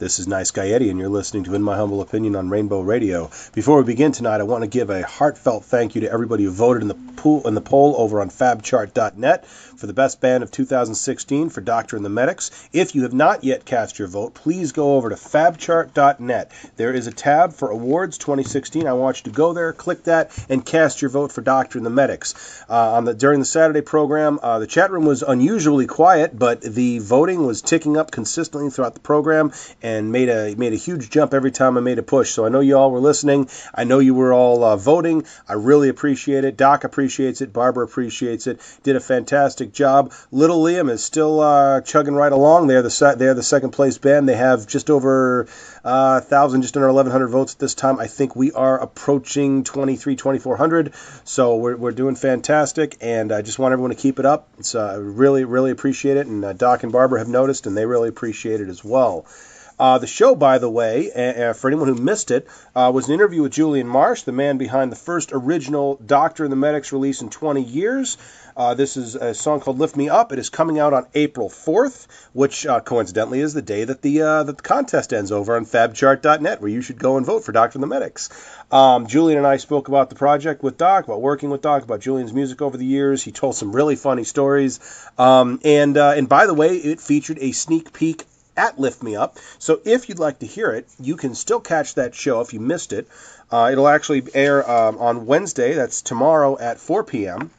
This is Nice Guy Eddie, and you're listening to In My Humble Opinion on Rainbow Radio. Before we begin tonight, I want to give a heartfelt thank you to everybody who voted in the poll over on fabchart.net for the best band of 2016 for Doctor and the Medics. If you have not yet cast your vote, please go over to fabchart.net. There is a tab for Awards 2016. I want you to go there, click that, and cast your vote for Doctor and the Medics. During the Saturday program, the chat room was unusually quiet, but the voting was ticking up consistently throughout the program and made a huge jump every time I made a push. So I know you all were listening. I know you were all voting. I really appreciate it. Doc appreciates it. Barbara appreciates it. Did a fantastic job. Little Liam is still chugging right along. They're the second place band. They have just over 1,000, just under 1,100 votes at this time. I think we are approaching 2,400. So we're doing fantastic, and I just want everyone to keep it up. It's really, really appreciate it, and Doc and Barbara have noticed, and they really appreciate it as well. The show, by the way, for anyone who missed it, was an interview with Julian Marsh, the man behind the first original Doctor and the Medics release in 20 years. This is a song called Lift Me Up. It is coming out on April 4th, which coincidentally is the day that the contest ends over on fabchart.net, where you should go and vote for Doctor and the Medics. Julian and I spoke about the project with Doc, about working with Doc, about Julian's music over the years. He told some really funny stories. And by the way, it featured a sneak peek at Lift Me Up. So if you'd like to hear it, you can still catch that show if you missed it. It'll actually air on Wednesday. That's tomorrow at 4 p.m.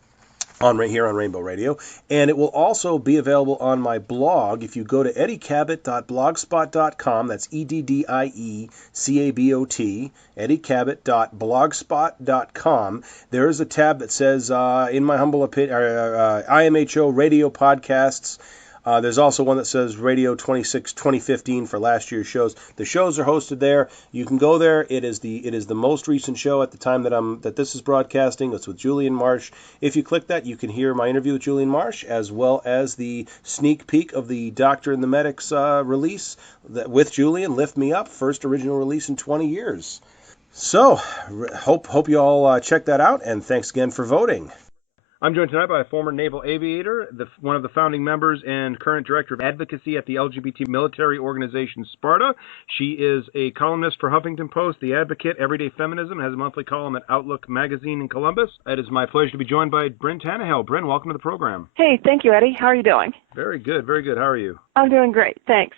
Right here on Rainbow Radio. And it will also be available on my blog. If you go to eddiecabot.blogspot.com, that's EDDIECABOT, eddiecabot.blogspot.com, there is a tab that says, in my humble opinion, IMHO radio podcasts. There's also one that says Radio 2015 for last year's shows. The shows are hosted there. You can go there. It is the most recent show at the time that this is broadcasting. It's with Julian Marsh. If you click that, you can hear my interview with Julian Marsh, as well as the sneak peek of the Doctor and the Medics release with Julian, Lift Me Up, first original release in 20 years. So, hope you all check that out, and thanks again for voting. I'm joined tonight by a former naval aviator, one of the founding members and current director of advocacy at the LGBT military organization SPARTA. She is a columnist for Huffington Post, The Advocate, Everyday Feminism, and has a monthly column at Outlook magazine in Columbus. It is my pleasure to be joined by Brynn Tannehill. Brynn, welcome to the program. Hey, thank you, Eddie. How are you doing? Very good, very good. How are you? I'm doing great, thanks.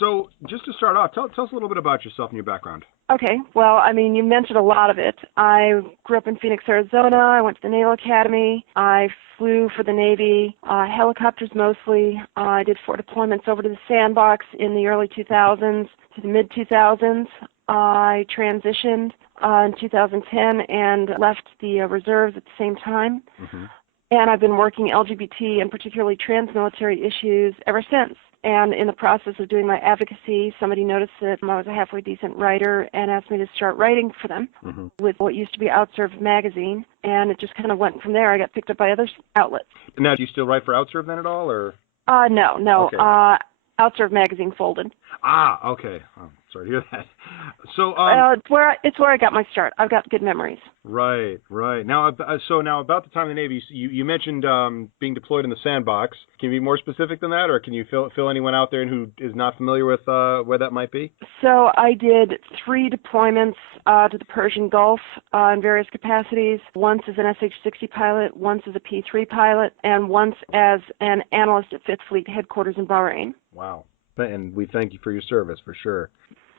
So just to start off, tell us a little bit about yourself and your background. Okay, well, I mean, you mentioned a lot of it. I grew up in Phoenix, Arizona. I went to the Naval Academy. I flew for the Navy, helicopters mostly. I did 4 deployments over to the sandbox in the early 2000s to the mid-2000s. I transitioned in 2010 and left the reserves at the same time. Mm-hmm. And I've been working LGBT and particularly trans-military issues ever since. And in the process of doing my advocacy, somebody noticed that I was a halfway decent writer and asked me to start writing for them with what used to be Outserved magazine. And it just kind of went from there. I got picked up by other outlets. Now, do you still write for Outserved then at all? Or? No. Okay. Outserved magazine folded. Ah, okay. Oh, sorry to hear that. So, it's where I got my start. I've got good memories. Right. Now, about the time in the Navy, you mentioned being deployed in the sandbox. Can you be more specific than that, or can you fill anyone out there who is not familiar with where that might be? So I did 3 deployments to the Persian Gulf in various capacities. Once as an SH-60 pilot, once as a P-3 pilot, and once as an analyst at 5th Fleet Headquarters in Bahrain. Wow. And we thank you for your service, for sure.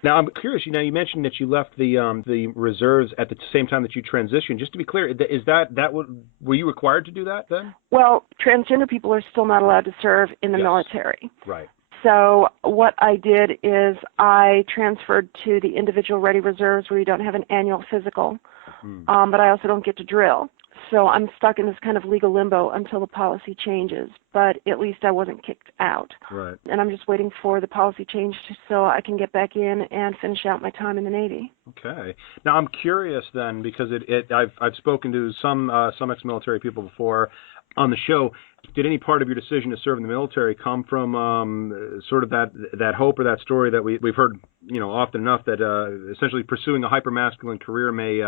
Now, I'm curious, you mentioned that you left the reserves at the same time that you transitioned. Just to be clear, were you required to do that then? Well, transgender people are still not allowed to serve in the military. Right. So what I did is I transferred to the individual ready reserves where you don't have an annual physical, but I also don't get to drill. So I'm stuck in this kind of legal limbo until the policy changes. But at least I wasn't kicked out. Right. And I'm just waiting for the policy change so I can get back in and finish out my time in the Navy. Okay. Now I'm curious then, because I've spoken to some ex-military people before on the show. Did any part of your decision to serve in the military come from sort of that hope or that story that we've heard often enough that essentially pursuing a hypermasculine career may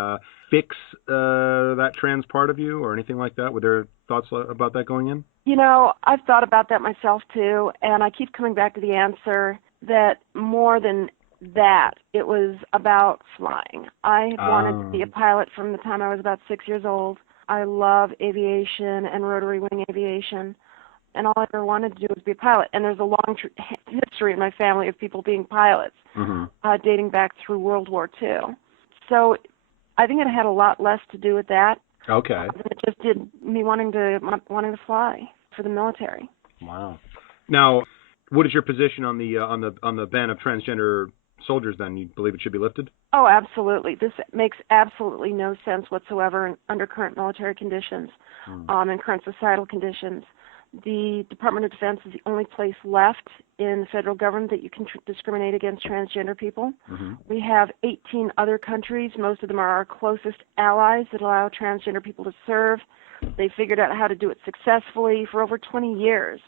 fix that trans part of you or anything like that? Were there thoughts about that going in? I've thought about that myself too, and I keep coming back to the answer that more than that, it was about flying. I had wanted to be a pilot from the time I was about 6 years old. I love aviation and rotary wing aviation, and all I ever wanted to do was be a pilot. And there's a long history in my family of people being pilots, dating back through World War II. So I think it had a lot less to do with that. Okay. Than it just did me wanting to fly for the military. Wow. Now, what is your position on the ban of transgender soldiers? Then you believe it should be lifted? Oh, absolutely. This makes absolutely no sense whatsoever under current military conditions and current societal conditions. The Department of Defense is the only place left in the federal government that you can discriminate against transgender people. We have 18 other countries. Most of them are our closest allies that allow transgender people to serve. They figured out how to do it successfully for over 20 years.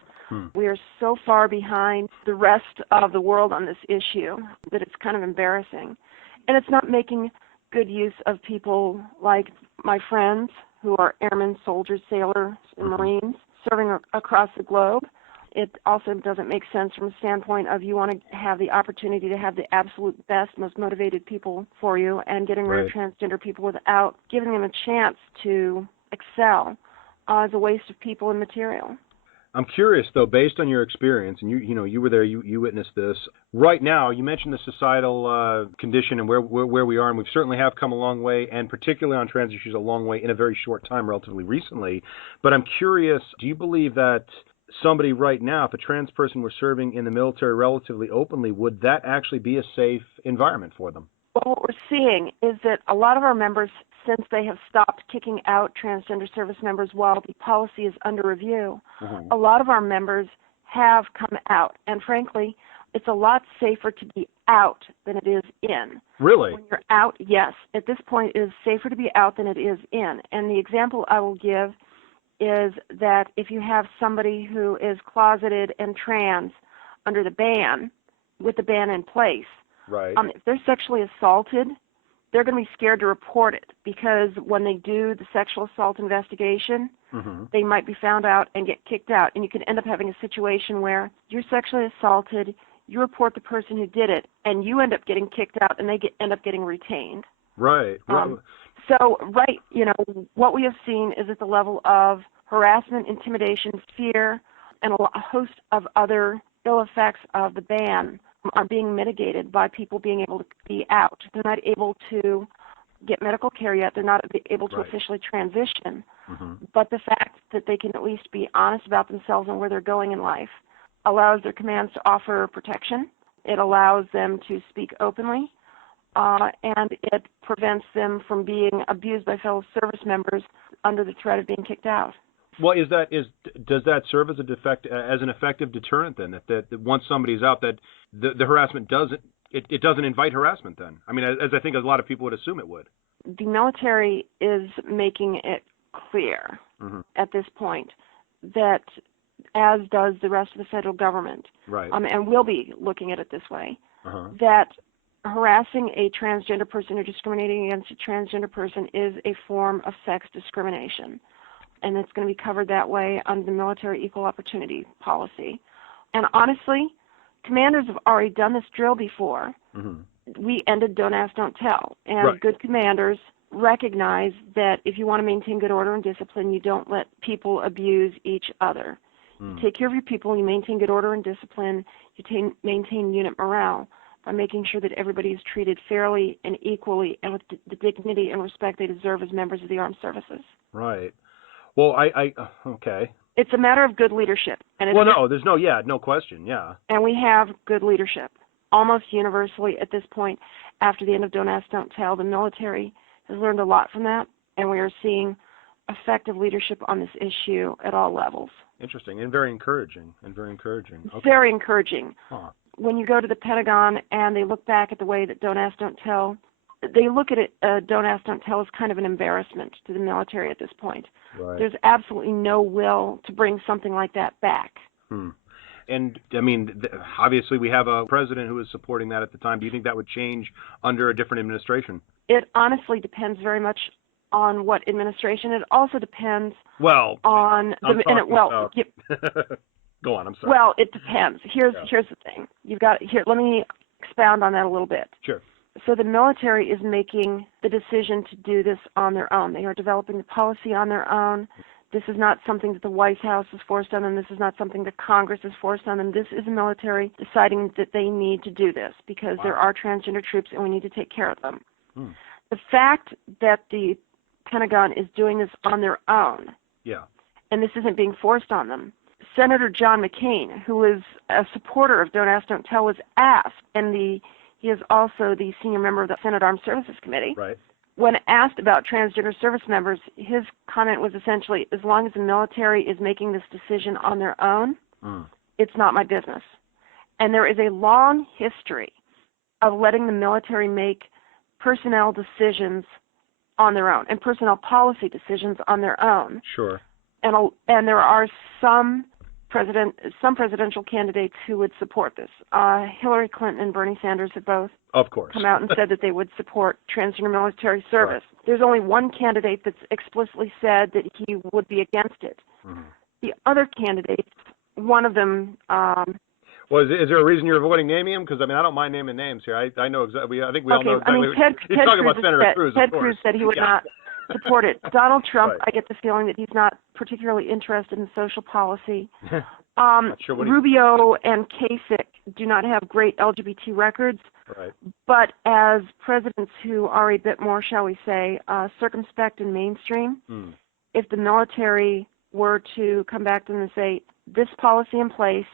We are so far behind the rest of the world on this issue that it's kind of embarrassing. And it's not making good use of people like my friends who are airmen, soldiers, sailors, and Marines serving across the globe. It also doesn't make sense from a standpoint of you want to have the opportunity to have the absolute best, most motivated people for you, and getting rid of transgender people without giving them a chance to excel is a waste of people and material. I'm curious, though, based on your experience, and you were there, you witnessed this. Right now, you mentioned the societal condition and where we are, and we certainly have come a long way, and particularly on trans issues, a long way in a very short time, relatively recently. But I'm curious, do you believe that somebody right now, if a trans person were serving in the military relatively openly, would that actually be a safe environment for them? Well, what we're seeing is that a lot of our members, since they have stopped kicking out transgender service members while the policy is under review, a lot of our members have come out. And frankly, it's a lot safer to be out than it is in. Really? When you're out, yes. At this point, it is safer to be out than it is in. And the example I will give is that if you have somebody who is closeted and trans under the ban, with the ban in place, if they're sexually assaulted, they're going to be scared to report it because when they do the sexual assault investigation, they might be found out and get kicked out. And you can end up having a situation where you're sexually assaulted, you report the person who did it, and you end up getting kicked out and they end up getting retained. Right. So, what we have seen is at the level of harassment, intimidation, fear, and a host of other ill effects of the ban are being mitigated by people being able to be out. They're not able to get medical care yet. They're not able to officially transition. But the fact that they can at least be honest about themselves and where they're going in life allows their commands to offer protection. It allows them to speak openly, and it prevents them from being abused by fellow service members under the threat of being kicked out. Well, does that serve as an effective deterrent then? That once somebody's out, that the harassment doesn't invite harassment then? I mean, as I think a lot of people would assume it would. The military is making it clear at this point that, as does the rest of the federal government, and we'll be looking at it this way, that harassing a transgender person or discriminating against a transgender person is a form of sex discrimination. And it's going to be covered that way under the military equal opportunity policy. And honestly, commanders have already done this drill before. We ended Don't Ask, Don't Tell. And good commanders recognize that if you want to maintain good order and discipline, you don't let people abuse each other. You take care of your people, you maintain good order and discipline, you maintain unit morale by making sure that everybody is treated fairly and equally and with the dignity and respect they deserve as members of the armed services. Right. Well, okay. It's a matter of good leadership. And there's no question, And we have good leadership. Almost universally at this point, after the end of Don't Ask, Don't Tell, the military has learned a lot from that, and we are seeing effective leadership on this issue at all levels. Interesting, and very encouraging. Okay. Very encouraging. When you go to the Pentagon and they look back at the way that Don't Ask, Don't Tell, they look at it, Don't Ask, Don't Tell as kind of an embarrassment to the military at this point. There's absolutely no will to bring something like that back. And, I mean, obviously we have a president who is supporting that at the time. Do you think that would change under a different administration? It honestly depends very much on what administration. It also depends Go on, I'm sorry. Well, it depends. Here's the thing. Let me expound on that a little bit. Sure. So the military is making the decision to do this on their own. They are developing the policy on their own. This is not something that the White House has forced on them. This is not something that Congress has forced on them. This is the military deciding that they need to do this because there are transgender troops and we need to take care of them. The fact that the Pentagon is doing this on their own, and this isn't being forced on them, Senator John McCain, who is a supporter of Don't Ask, Don't Tell, was asked, and he is also the senior member of the Senate Armed Services Committee. Right. When asked about transgender service members, his comment was essentially, as long as the military is making this decision on their own, it's not my business. And there is a long history of letting the military make personnel decisions on their own and personnel policy decisions on their own. Sure. And there are some presidential candidates who would support this. Hillary Clinton and Bernie Sanders have both come out and said that they would support transgender military service. Right. There's only one candidate that's explicitly said that he would be against it. The other candidates, one of them... well, is there a reason you're avoiding naming him? Because, I mean, I don't mind naming names here. I know exactly. I think we all know exactly. He's talking about Senator Cruz, Ted Cruz said he would not support it. Donald Trump, I get the feeling that he's not particularly interested in social policy. Rubio and Kasich do not have great LGBT records, but as presidents who are a bit more, shall we say, circumspect and mainstream, if the military were to come back to them and say, this policy in place,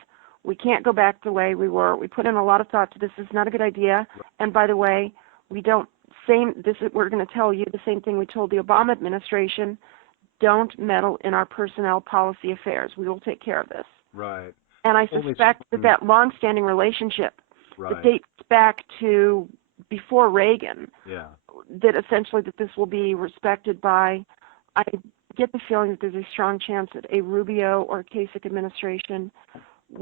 we can't go back the way we were. We put in a lot of thought to this. This is not a good idea. And by the way, we're going to tell you the same thing we told the Obama administration. Don't meddle in our personnel policy affairs. We will take care of this. Right. And I suspect that long-standing relationship that dates back to before Reagan, that essentially that this will be respected by, I get the feeling that there's a strong chance that a Rubio or Kasich administration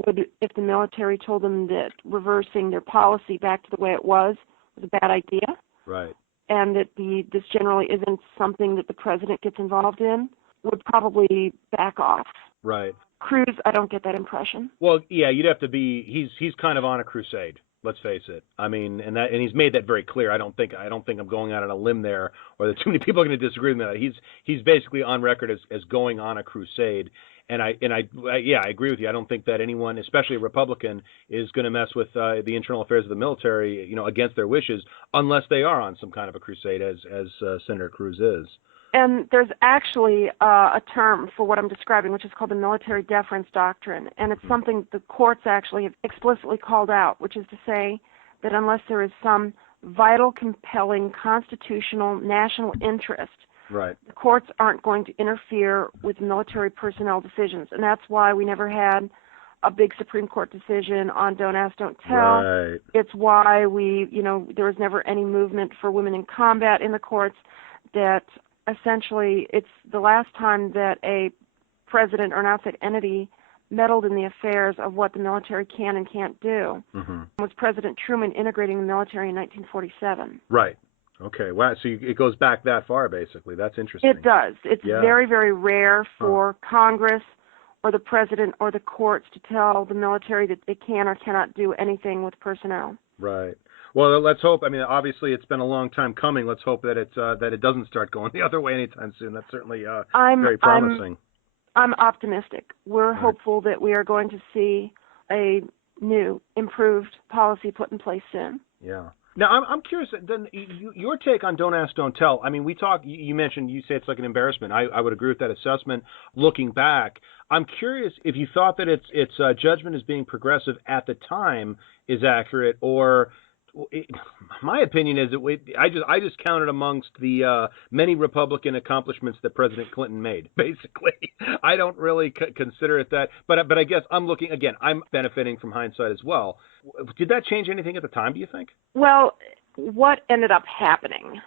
would, if the military told them that reversing their policy back to the way it was a bad idea. Right. And that this generally isn't something that the president gets involved in, would probably back off. Right. Cruz, I don't get that impression. Well, yeah, you'd have to be. He's kind of on a crusade. Let's face it. I mean, and he's made that very clear. I don't think I'm going out on a limb there, or that too many people are going to disagree with that. He's basically on record as going on a crusade. And I agree with you. I don't think that anyone, especially a Republican, is going to mess with the internal affairs of the military, against their wishes, unless they are on some kind of a crusade, as Senator Cruz is. And there's actually a term for what I'm describing, which is called the military deference doctrine. And it's something the courts actually have explicitly called out, which is to say that unless there is some vital, compelling, constitutional, national interest, the courts aren't going to interfere with military personnel decisions. And that's why we never had a big Supreme Court decision on Don't Ask, Don't Tell. Right. It's why there was never any movement for women in combat in the courts. That essentially it's the last time that a president or an outside entity meddled in the affairs of what the military can and can't do was President Truman integrating the military in 1947. Right. Okay. Wow. So it goes back that far, basically. That's interesting. It does. It's very, very rare for Congress or the president or the courts to tell the military that they can or cannot do anything with personnel. Right. Well, let's hope. I mean, obviously, it's been a long time coming. Let's hope that it doesn't start going the other way anytime soon. That's certainly very promising. I'm optimistic. We're hopeful that we are going to see a new, improved policy put in place soon. Yeah. Now, I'm curious, then, your take on Don't Ask, Don't Tell. I mean, you mentioned, you say it's like an embarrassment. I would agree with that assessment. Looking back, I'm curious if you thought that its judgment as being progressive at the time is accurate, or my opinion is that I just counted amongst the many Republican accomplishments that President Clinton made. Basically, I don't really consider it that. But I guess I'm looking again. I'm benefiting from hindsight as well. Did that change anything at the time? Do you think? Well, what ended up happening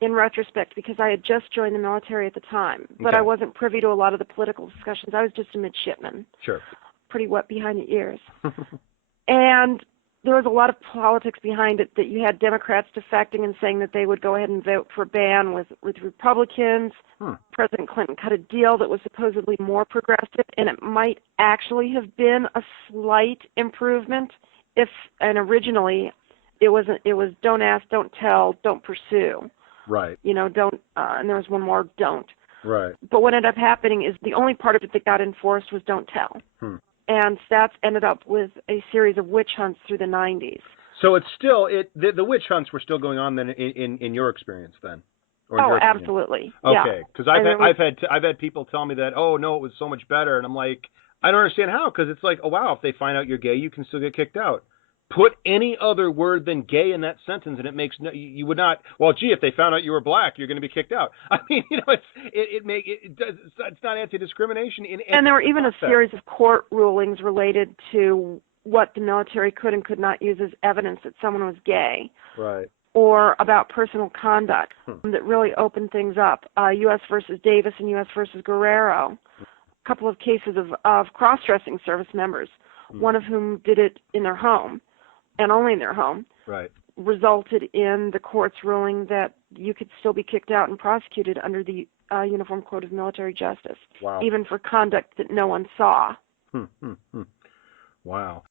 in retrospect, because I had just joined the military at the time, but I wasn't privy to a lot of the political discussions. I was just a midshipman. Sure. Pretty wet behind the ears. And there was a lot of politics behind it, that you had Democrats defecting and saying that they would go ahead and vote for a ban with Republicans. President Clinton cut a deal that was supposedly more progressive, and it might actually have been a slight improvement and originally it was don't ask, don't tell, don't pursue. Right. Don't, and there was one more, don't. Right. But what ended up happening is the only part of it that got enforced was don't tell. And stats ended up with a series of witch hunts through the 90s. So it's still the witch hunts were still going on then in your experience then. Oh, absolutely. Okay, because I've had people tell me that, oh no, it was so much better, and I'm like, I don't understand how, because it's like, oh wow, if they find out you're gay, you can still get kicked out. Put any other word than gay in that sentence, and it makes you would not. Well, gee, if they found out you were black, you're going to be kicked out. I mean, it's not anti-discrimination in. And there were even a series of court rulings related to what the military could and could not use as evidence that someone was gay. Right. Or about personal conduct that really opened things up. U.S. versus Davis and U.S. versus Guerrero. A couple of cases of cross-dressing service members, one of whom did it in their home, and only in their home, right, resulted in the court's ruling that you could still be kicked out and prosecuted under the Uniform Code of Military Justice, wow, even for conduct that no one saw. Wow.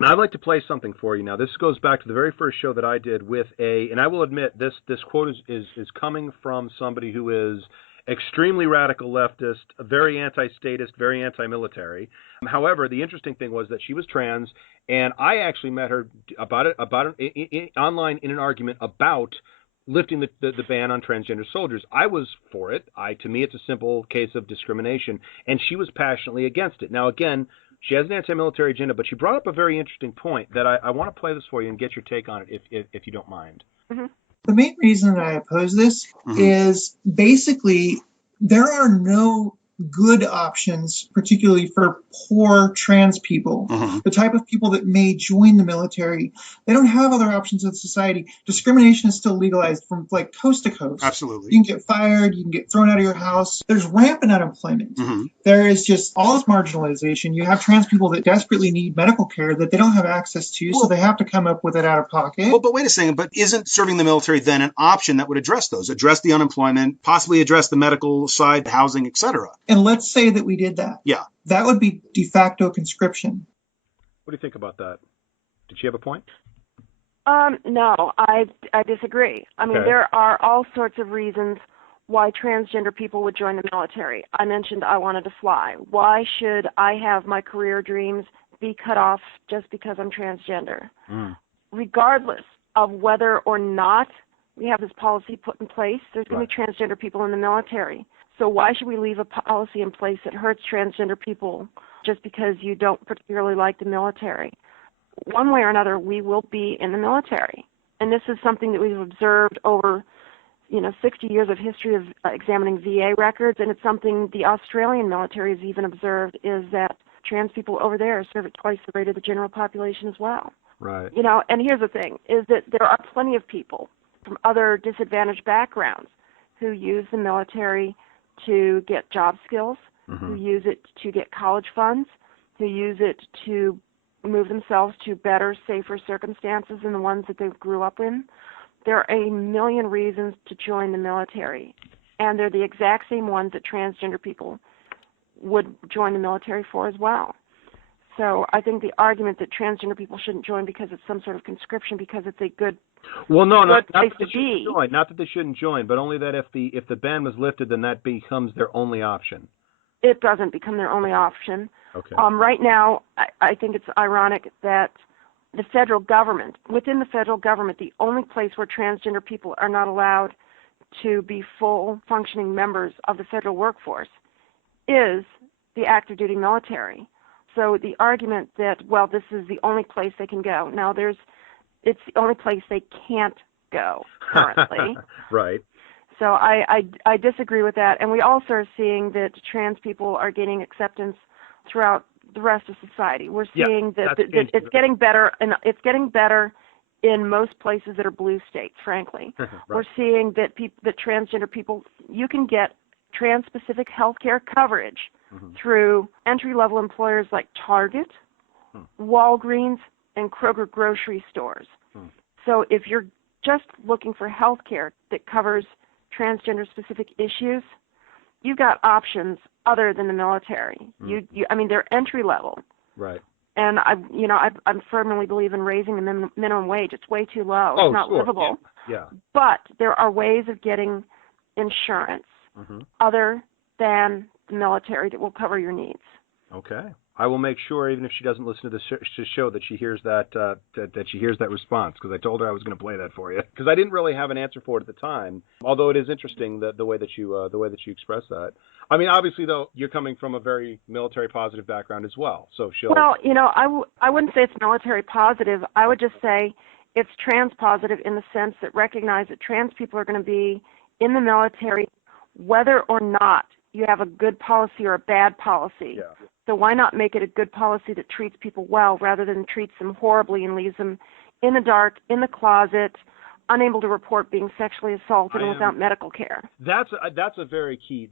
Now, I'd like to play something for you. Now, this goes back to the very first show that I did with and I will admit, this quote is coming from somebody who is extremely radical leftist, very anti-statist, very anti-military. However, the interesting thing was that she was trans, and I actually met her about it online in an argument about lifting the ban on transgender soldiers. I was for it. To me, it's a simple case of discrimination, and she was passionately against it. Now, again, she has an anti-military agenda, but she brought up a very interesting point that I want to play this for you and get your take on it, if you don't mind. Mm-hmm. The main reason that I oppose this is basically there are no good options, particularly for poor trans people, the type of people that may join the military. They don't have other options in society. Discrimination is still legalized from like coast to coast. Absolutely. You can get fired, you can get thrown out of your house. There's rampant unemployment. There is just all this marginalization. You have trans people that desperately need medical care that they don't have access to, so they have to come up with it out of pocket. Well, but wait a second, but isn't serving the military then an option that would address the unemployment, possibly address the medical side, housing, etc.? And let's say that we did that. Yeah. That would be de facto conscription. What do you think about that? Did she have a point? No, I disagree. I mean, there are all sorts of reasons why transgender people would join the military. I mentioned I wanted to fly. Why should I have my career dreams be cut off just because I'm transgender? Regardless of whether or not we have this policy put in place, there's going to be transgender people in the military. So why should we leave a policy in place that hurts transgender people just because you don't particularly like the military? One way or another, we will be in the military. And this is something that we've observed over 60 years of history of examining VA records, and it's something the Australian military has even observed, is that trans people over there serve at twice the rate of the general population as well. Right. And here's the thing, is that there are plenty of people from other disadvantaged backgrounds who use the military to get job skills, who use it to get college funds, who use it to move themselves to better, safer circumstances than the ones that they grew up in. There are a million reasons to join the military, and they're the exact same ones that transgender people would join the military for as well. So I think the argument that transgender people shouldn't join because it's some sort of conscription, because it's a good place to be. Not that they shouldn't join, but only that if the ban was lifted, then that becomes their only option. It doesn't become their only option. Okay. Right now, I think it's ironic that the federal government, within the federal government, the only place where transgender people are not allowed to be full functioning members of the federal workforce is the active duty military. So the argument that, well, this is the only place they can go. Now, it's the only place they can't go currently. Right. So I disagree with that. And we also are seeing that trans people are gaining acceptance throughout the rest of society. We're seeing that it's getting better, and it's getting better in most places that are blue states, frankly. Right. We're seeing that transgender people, you can get trans-specific health care coverage through entry-level employers like Target, Walgreens, and Kroger grocery stores. So if you're just looking for health care that covers transgender-specific issues, you've got options other than the military. I mean, they're entry level. Right. And I firmly believe in raising the minimum wage. It's way too low. Oh, it's not sure. livable. Yeah. But there are ways of getting insurance other than the military that will cover your needs. Okay. I will make sure, even if she doesn't listen to the show, that she hears that she hears that response, because I told her I was going to play that for you, because I didn't really have an answer for it at the time. Although it is interesting the way that you express that. I mean, obviously, though, you're coming from a very military positive background as well. So she'll. Well, I wouldn't say it's military positive. I would just say it's trans positive in the sense that recognize that trans people are going to be in the military, whether or not you have a good policy or a bad policy. Yeah. So why not make it a good policy that treats people well rather than treats them horribly and leaves them in the dark, in the closet, unable to report being sexually assaulted and without medical care? That's a very key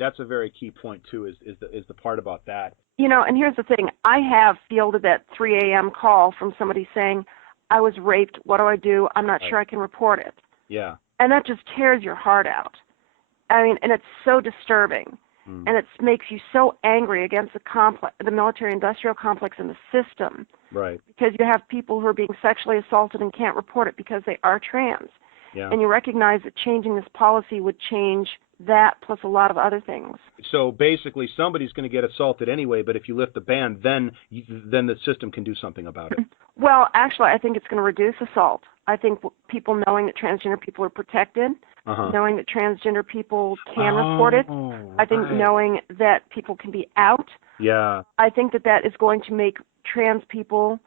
point too. Is the part about that? And here's the thing: I have fielded that 3 a.m. call from somebody saying, "I was raped. What do I do? I'm not sure I can report it." Yeah. And that just tears your heart out. I mean, and it's so disturbing. And it makes you so angry against the military-industrial complex and the system. Right. Because you have people who are being sexually assaulted and can't report it because they are trans. Yeah. And you recognize that changing this policy would change that plus a lot of other things. So basically, somebody's going to get assaulted anyway, but if you lift the ban, then the system can do something about it. Well, actually, I think it's going to reduce assault. I think people knowing that transgender people are protected, knowing that transgender people can report it, I think knowing that people can be out, I think that is going to make trans people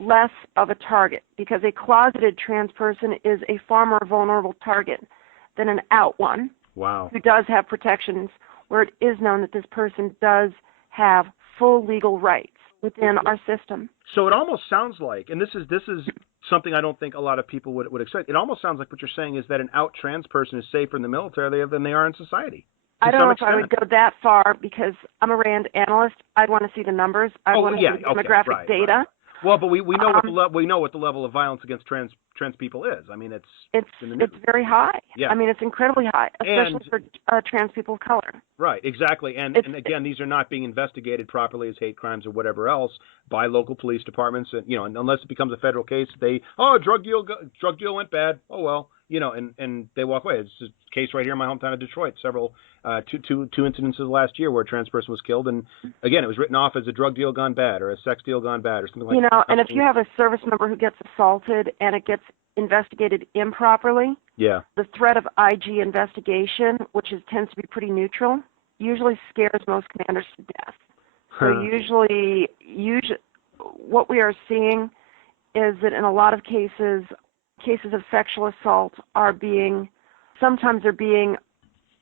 less of a target, because a closeted trans person is a far more vulnerable target than an out one. Wow. Who does have protections where it is known that this person does have full legal rights within our system. So it almost sounds like, and this is something I don't think a lot of people would expect, it almost sounds like what you're saying is that an out trans person is safer in the military than they are in society. I don't know if I would go that far, because I'm a RAND analyst. I'd want to see the numbers. I want to see the demographic data. Right. Well, but we know what the level of violence against trans people is. I mean, it's very high. Yeah. I mean, it's incredibly high, especially for trans people of color. Right, exactly. And again, these are not being investigated properly as hate crimes or whatever else by local police departments. And and unless it becomes a federal case, drug deal went bad. Oh well, and they walk away. It's a case right here in my hometown of Detroit. Several two incidences last year where a trans person was killed, and again, it was written off as a drug deal gone bad or a sex deal gone bad or something like that. And if you have a service member who gets assaulted and it gets investigated improperly, the threat of IG investigation, which tends to be pretty neutral, usually scares most commanders to death. So usually what we are seeing is that in a lot of cases of sexual assault sometimes they're being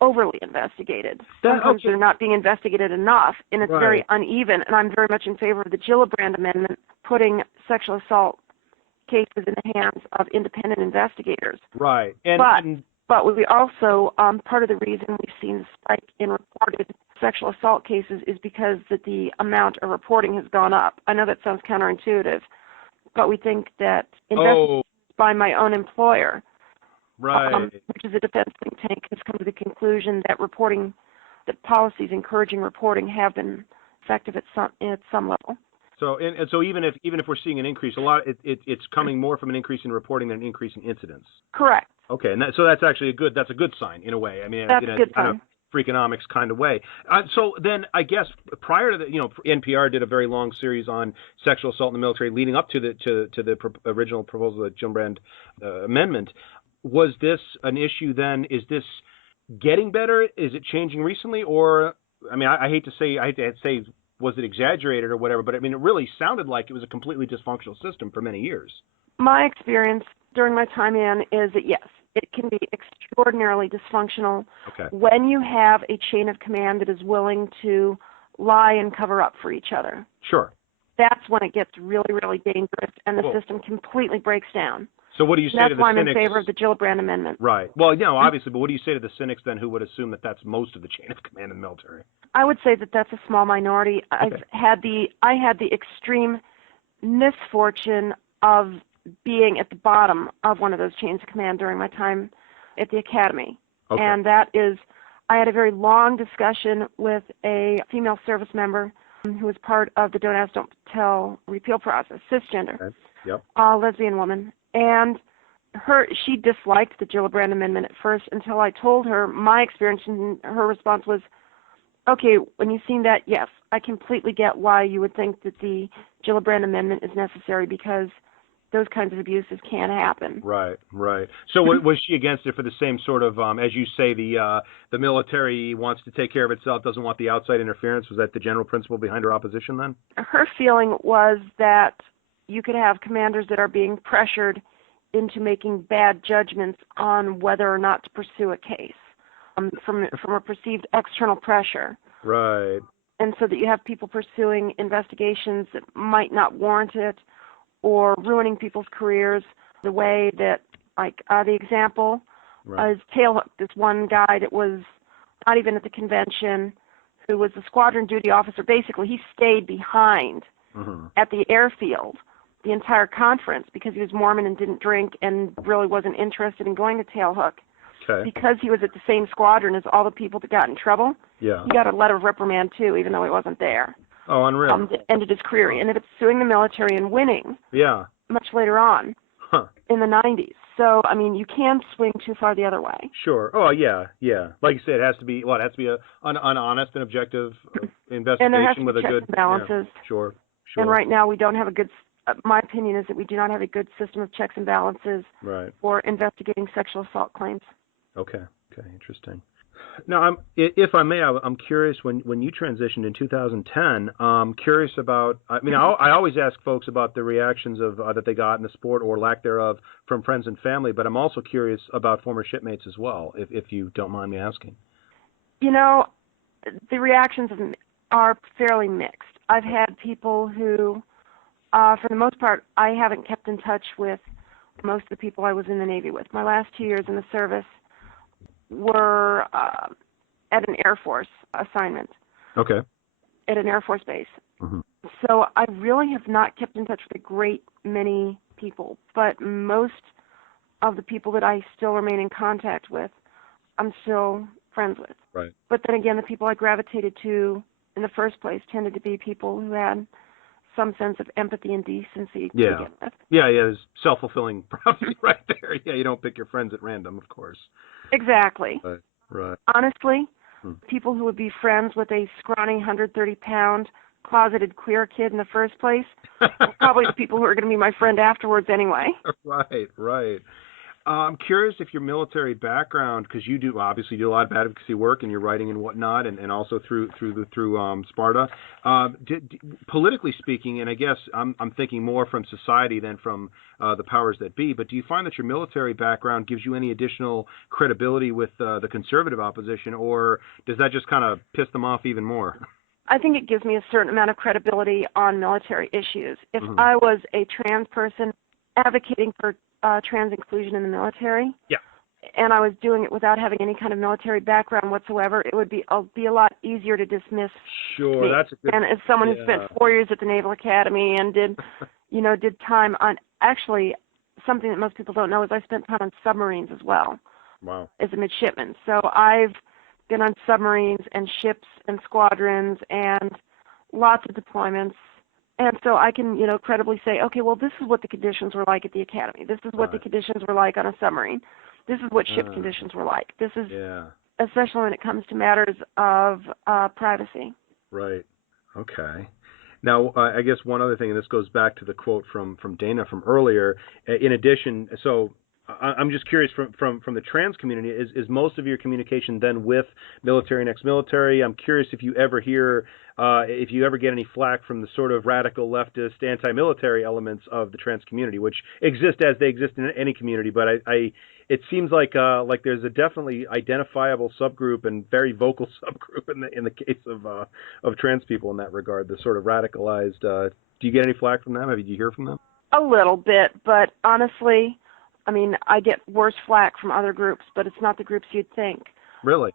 overly investigated. Sometimes they're not being investigated enough, and it's very uneven. And I'm very much in favor of the Gillibrand Amendment, putting sexual assault cases in the hands of independent investigators. Right. But we also, part of the reason we've seen the spike in reported sexual assault cases is because that the amount of reporting has gone up. I know that sounds counterintuitive, but we think that investigations by my own employer, which is a defense think tank, has come to the conclusion that policies encouraging reporting have been effective at some level. So even if we're seeing an increase, it's coming more from an increase in reporting than an increase in incidents. Correct. Okay, and so that's actually a good sign in a way. I mean, that's in a good sign. Freakonomics kind of way. So then I guess prior to NPR did a very long series on sexual assault in the military leading up to the original proposal of the Gillibrand Amendment. Was this an issue then? Is this getting better? Is it changing recently? Or, I mean, I hate to say was it exaggerated or whatever, but I mean, it really sounded like it was a completely dysfunctional system for many years. My experience during my time in is that, yes, it can be extraordinarily dysfunctional when you have a chain of command that is willing to lie and cover up for each other. Sure. That's when it gets really, really dangerous, and the system completely breaks down. So what do you say to the cynics? That's why I'm in favor of the Gillibrand Amendment. Right. Well, obviously, but what do you say to the cynics then who would assume that that's most of the chain of command in the military? I would say that that's a small minority. I had the extreme misfortune of being at the bottom of one of those chains of command during my time at the academy. Okay. And that is, I had a very long discussion with a female service member who was part of the Don't Ask, Don't Tell repeal process, cisgender, Okay. Yep. lesbian woman. And she disliked the Gillibrand Amendment at first until I told her my experience, and her response was, okay, when you've seen that, yes, I completely get why you would think that the Gillibrand Amendment is necessary, because those kinds of abuses can happen. Right, right. So was she against it for the same sort of, as you say, the military wants to take care of itself, doesn't want the outside interference? Was that the general principle behind her opposition then? Her feeling was that you could have commanders that are being pressured into making bad judgments on whether or not to pursue a case from a perceived external pressure. Right. And so that you have people pursuing investigations that might not warrant it, or ruining people's careers the way that, like, the example is Tailhook, this one guy that was not even at the convention, who was a squadron duty officer. Basically, he stayed behind at the airfield the entire conference because he was Mormon and didn't drink and really wasn't interested in going to Tailhook. Okay. Because he was at the same squadron as all the people that got in trouble, yeah, he got a letter of reprimand, too, even though he wasn't there. Oh, unreal. That ended his career. He ended up suing the military and winning. Yeah. Much later on, in the 90s. So, I mean, you can swing too far the other way. Sure. Oh, yeah, yeah. Like you said, it has to be an honest and objective investigation and there has to be with a checks good and balances. Yeah, sure. And right now, we don't have a good. My opinion is that we do not have a good system of checks and balances for investigating sexual assault claims. Okay. Okay. Interesting. Now, if I may, I'm curious, when you transitioned in 2010, I'm curious about, I mean, I always ask folks about the reactions of that they got in the sport or lack thereof from friends and family, but I'm also curious about former shipmates as well, if you don't mind me asking. You know, the reactions are fairly mixed. I've had people who, for the most part, I haven't kept in touch with most of the people I was in the Navy with. My last 2 years in the service were at an Air Force assignment. Okay. At an Air Force base. So I really have not kept in touch with a great many people, but most of the people that I still remain in contact with, I'm still friends with. Right. But then again, the people I gravitated to in the first place tended to be people who had some sense of empathy and decency to begin with. Yeah, there's self-fulfilling prophecy right there. Yeah, you don't pick your friends at random, of course. Exactly. Right. Honestly, people who would be friends with a scrawny 130-pound closeted queer kid in the first place are probably the people who are going to be my friend afterwards anyway. Right. I'm curious if your military background, because you do obviously do a lot of advocacy work and your writing and whatnot, and also through SPARTA. Politically speaking, and I guess I'm thinking more from society than from the powers that be. But do you find that your military background gives you any additional credibility with the conservative opposition, or does that just kind of piss them off even more? I think it gives me a certain amount of credibility on military issues. If I was a trans person advocating for trans inclusion in the military, and I was doing it without having any kind of military background whatsoever, it would be a lot easier to dismiss. Sure, me. That's a good. And as someone who spent 4 years at the Naval Academy and did time on, actually, something that most people don't know is I spent time on submarines as well. Wow. As a midshipman, so I've been on submarines and ships and squadrons and lots of deployments. And so I can, credibly say, okay, well, this is what the conditions were like at the academy. This is what the conditions were like on a submarine. This is what ship conditions were like. This is, especially when it comes to matters of privacy. Right. Okay. Now, I guess one other thing, and this goes back to the quote from Dana from earlier. In addition, so I'm just curious from the trans community, is most of your communication then with military and ex-military? I'm curious if you ever hear, if you ever get any flack from the sort of radical leftist anti-military elements of the trans community, which exist as they exist in any community. But it seems like there's a definitely identifiable subgroup and very vocal subgroup in the case of trans people in that regard. The sort of radicalized. Do you get any flack from them? Did you hear from them? A little bit, but honestly, I mean, I get worse flack from other groups, but it's not the groups you'd think. Really?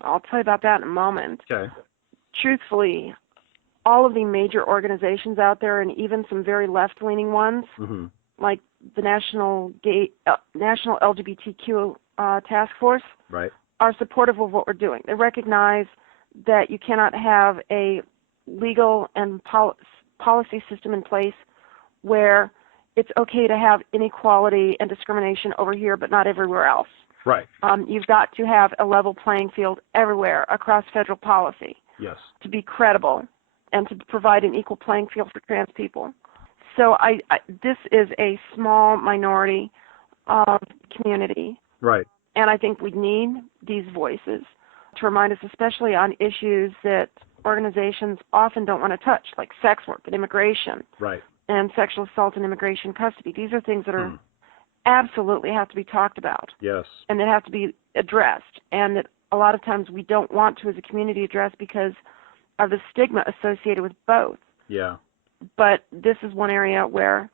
I'll tell you about that in a moment. Okay. Truthfully, all of the major organizations out there, and even some very left-leaning ones, like the National LGBTQ Task Force, right, are supportive of what we're doing. They recognize that you cannot have a legal and policy system in place where it's okay to have inequality and discrimination over here but not everywhere else. Right. You've got to have a level playing field everywhere across federal policy. Yes. To be credible and to provide an equal playing field for trans people. So this is a small minority of community. Right. And I think we need these voices to remind us, especially on issues that organizations often don't want to touch, like sex work and immigration. Right. And sexual assault and immigration custody. These are things that are absolutely have to be talked about. Yes. And that have to be addressed. And that a lot of times we don't want to as a community address because of the stigma associated with both. Yeah. But this is one area where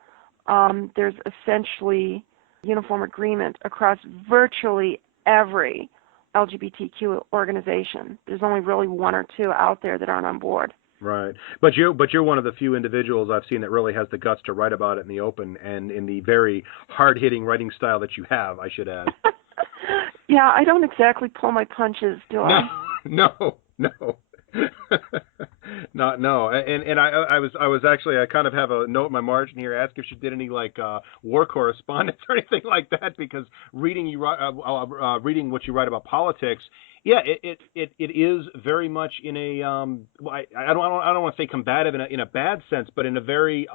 there's essentially uniform agreement across virtually every LGBTQ organization. There's only really one or two out there that aren't on board. Right, but you're one of the few individuals I've seen that really has the guts to write about it in the open and in the very hard-hitting writing style that you have, I should add. Yeah, I don't exactly pull my punches, do I? No. No. And I was actually, I kind of have a note in my margin here, ask if she did any war correspondence or anything like that, because reading what you write about politics. Yeah, it is very much in a I don't want to say combative in a bad sense, but in a very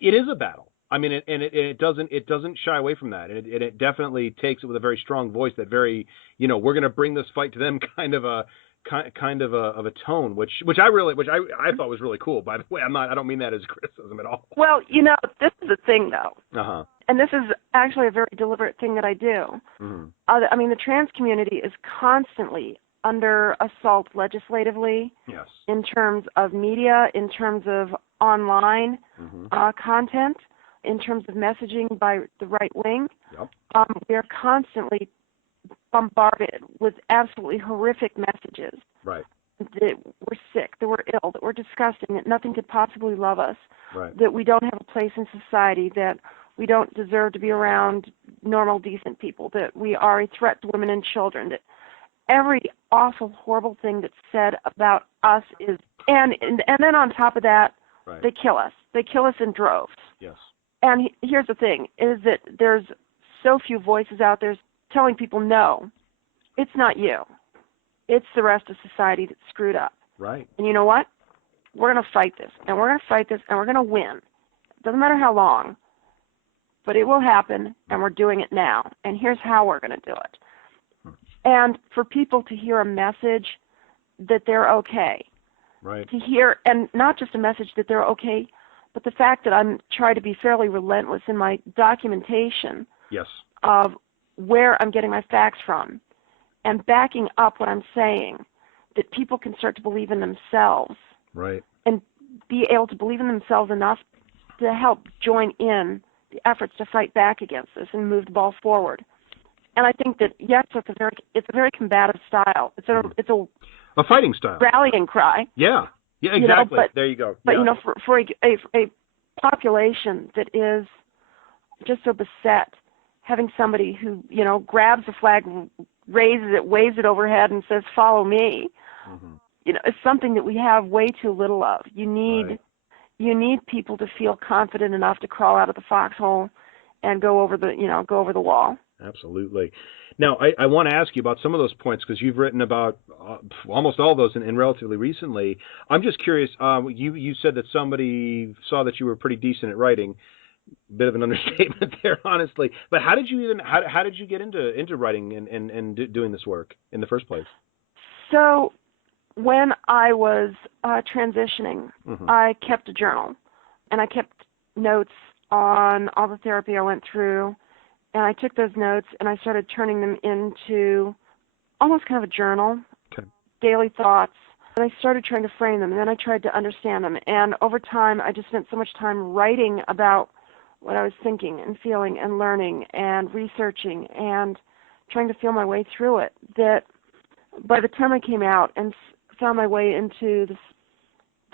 it is a battle. I mean, it doesn't shy away from that, and it definitely takes it with a very strong voice. That very we're going to bring this fight to them kind of a tone, which I thought was really cool. By the way, I don't mean that as criticism at all. Well, this is the thing though. And this is actually a very deliberate thing that I do. I mean, the trans community is constantly under assault legislatively. Yes. In terms of media, in terms of online content, in terms of messaging by the right wing. Yep. We are constantly bombarded with absolutely horrific messages. Right. That we're sick, that we're ill, that we're disgusting, that nothing could possibly love us. Right. That we don't have a place in society, that we don't deserve to be around normal, decent people, that we are a threat to women and children, that every awful, horrible thing that's said about us is, and then on top of that, right. They kill us. They kill us in droves. Yes. And here's the thing, is that there's so few voices out there telling people, no, it's not you. It's the rest of society that's screwed up. Right. And you know what? We're going to fight this, and we're going to fight this, and we're going to win. Doesn't matter how long, but it will happen, and we're doing it now. And here's how we're going to do it. And for people to hear a message that they're okay. Right. To hear, and not just a message that they're okay, but the fact that I'm trying to be fairly relentless in my documentation. Yes. Of where I'm getting my facts from and backing up what I'm saying, that people can start to believe in themselves. Right. And be able to believe in themselves enough to help join in the efforts to fight back against this and move the ball forward. And I think that, yes, it's a very combative style. It's a fighting style. Rallying cry. Yeah. Yeah, exactly. There you go. But, yeah. For a population that is just so beset, having somebody who, grabs the flag, raises it, waves it overhead, and says, "Follow me," it's something that we have way too little of. You need people to feel confident enough to crawl out of the foxhole and go over the wall. Absolutely. Now, I want to ask you about some of those points because you've written about almost all of those and relatively recently. I'm just curious. You said that somebody saw that you were pretty decent at writing. Bit of an understatement there, honestly. But how did you get into writing and doing this work in the first place? So when I was transitioning, I kept a journal, and I kept notes on all the therapy I went through, and I took those notes and I started turning them into almost kind of a journal, daily thoughts. And I started trying to frame them, and then I tried to understand them. And over time, I just spent so much time writing about what I was thinking and feeling and learning and researching and trying to feel my way through it, that by the time I came out and found my way into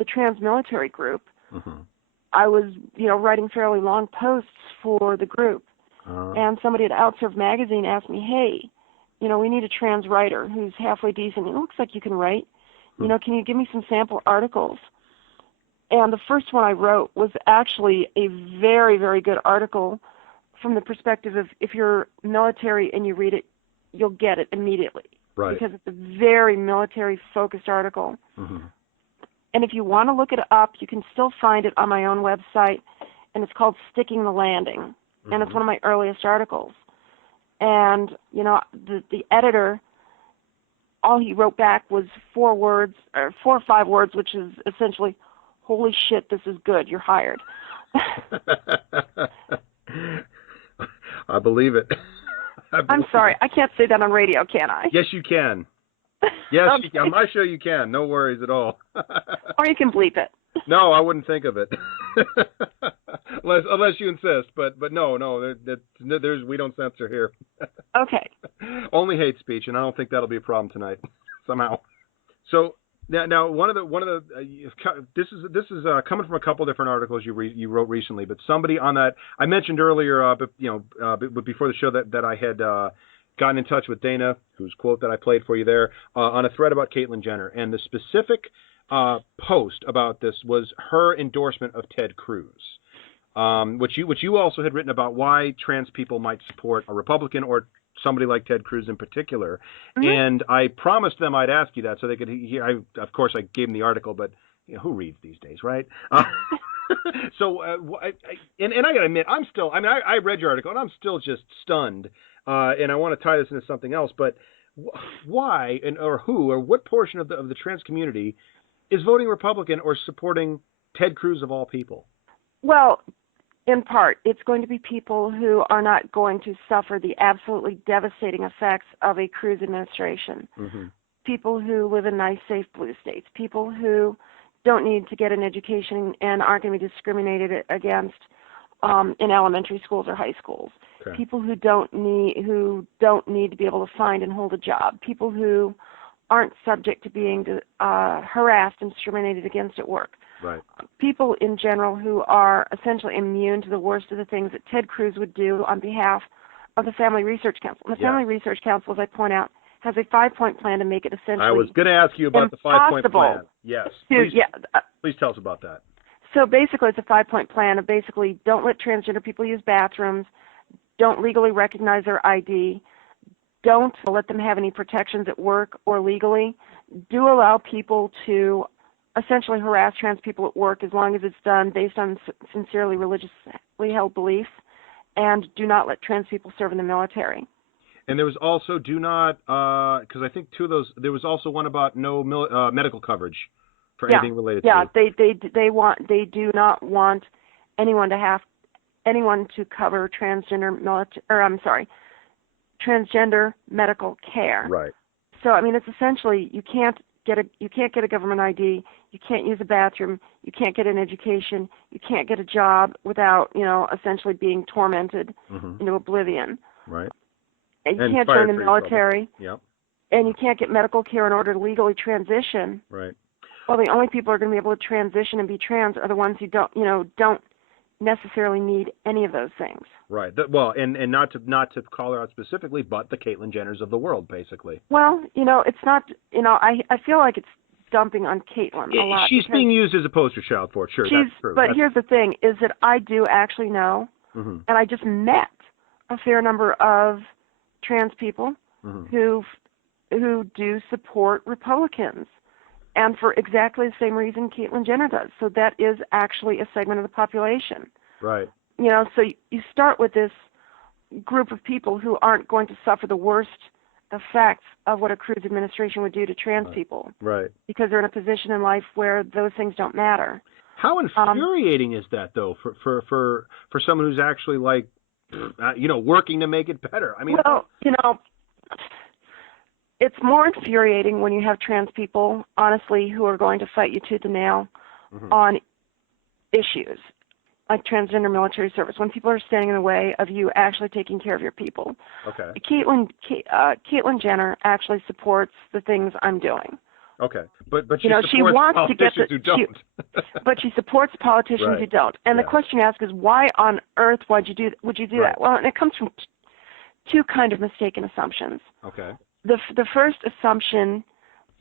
the trans military group, Mm-hmm. I was, writing fairly long posts for the group. And somebody at Outserve magazine asked me, hey, we need a trans writer who's halfway decent. It looks like you can write. Can you give me some sample articles? And the first one I wrote was actually a very, very good article from the perspective of if you're military and you read it, you'll get it immediately. Right. Because it's a very military-focused article. Mm-hmm. And if you want to look it up, you can still find it on my own website, and it's called Sticking the Landing. Mm-hmm. And it's one of my earliest articles. And, the editor, all he wrote back was 4 or 5 words, which is essentially, holy shit, this is good, you're hired. I believe it. I'm sorry, I can't say that on radio, can I? Yes, you can. Yes, Okay. on my show you can. No worries at all. Or you can bleep it. No, I wouldn't think of it. unless you insist. But no, we don't censor here. Okay. Only hate speech, and I don't think that'll be a problem tonight somehow. So now one of the this is coming from a couple different articles you wrote recently, but somebody on that I mentioned earlier, but before the show that I had gotten in touch with Dana, whose quote that I played for you there, on a thread about Caitlyn Jenner, and the specific post about this was her endorsement of Ted Cruz, which you also had written about why trans people might support a Republican or somebody like Ted Cruz in particular. Mm-hmm. And I promised them I'd ask you that so they could hear. Of course, I gave them the article, but who reads these days, right? So, I got to admit, I read your article, and I'm still just stunned. And I want to tie this into something else, but why or who or what portion of the trans community is voting Republican or supporting Ted Cruz of all people? Well, in part, it's going to be people who are not going to suffer the absolutely devastating effects of a Cruz administration. Mm-hmm. People who live in nice, safe blue states. People who don't need to get an education and aren't going to be discriminated against in elementary schools or high schools. Okay. People who don't need to be able to find and hold a job. People who aren't subject to being harassed and discriminated against at work. Right. People in general who are essentially immune to the worst of the things that Ted Cruz would do on behalf of the Family Research Council. And the Family Research Council, as I point out, has a 5-point plan to make it essentially I was going to ask you about the 5-point plan. Yes. Please tell us about that. So basically, it's a 5-point plan of basically don't let transgender people use bathrooms, don't legally recognize their ID, don't let them have any protections at work or legally, do allow people to essentially harass trans people at work as long as it's done based on sincerely religiously held beliefs, and do not let trans people serve in the military. And there was also because I think 2 of those, there was also one about no medical coverage for anything related to it. They do not want anyone to cover transgender medical care. Right. So it's essentially you can't get a government ID, you can't use a bathroom, you can't get an education, you can't get a job without essentially being tormented into oblivion. Right. And you can't join the military. Yep. And you can't get medical care in order to legally transition. Right. Well, the only people who are going to be able to transition and be trans are the ones who don't necessarily need any of those things. Right. And not to call her out specifically, but the Caitlyn Jenners of the world, basically. Well, it's not. I feel like it's dumping on Caitlyn a lot. She's being used as a poster child for it. Sure, that's true. But here's the thing: is that I do actually know, and I just met a fair number of trans people who do support Republicans. And for exactly the same reason Caitlyn Jenner does. So that is actually a segment of the population. Right. So you start with this group of people who aren't going to suffer the worst effects of what a Cruz administration would do to trans people. Right. Because they're in a position in life where those things don't matter. How infuriating is that, though, for someone who's actually working to make it better? It's more infuriating when you have trans people, honestly, who are going to fight you tooth and nail on issues like transgender military service, when people are standing in the way of you actually taking care of your people. Okay. Caitlyn Jenner actually supports the things I'm doing. Okay. But she You know, she supports wants to get politicians who don't. but she supports politicians who don't. And the question you ask is, why on earth would you do that? Well, and it comes from two kind of mistaken assumptions. Okay. The first assumption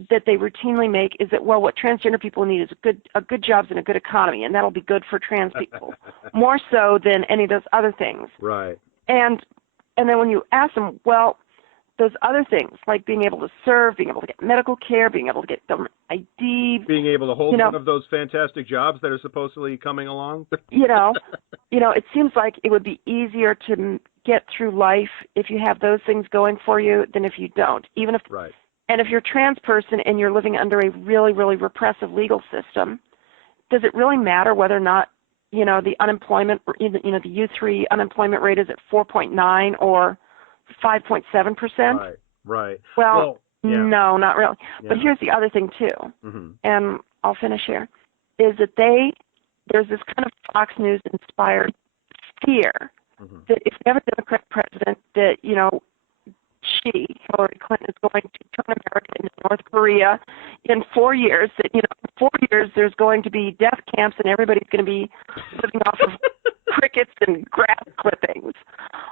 that they routinely make is that, well, what transgender people need is a good jobs and a good economy, and that'll be good for trans people, more so than any of those other things. Right. And then when you ask them, well, those other things, like being able to serve, being able to get medical care, being able to get government ID, being able to hold one of those fantastic jobs that are supposedly coming along. It seems like it would be easier to get through life if you have those things going for you than if you don't. Even if, right. And if you're a trans person and you're living under a really, really repressive legal system, does it really matter whether or not, the unemployment, the U3 unemployment rate is at 4.9 or 5.7%? Right. Well, no, not really. Yeah. But here's the other thing too, and I'll finish here, is that there's this kind of Fox News inspired fear that if we have a Democrat president, that Hillary Clinton, is going to turn America into North Korea in 4 years. That in 4 years there's going to be death camps and everybody's going to be living off of crickets and grass clippings,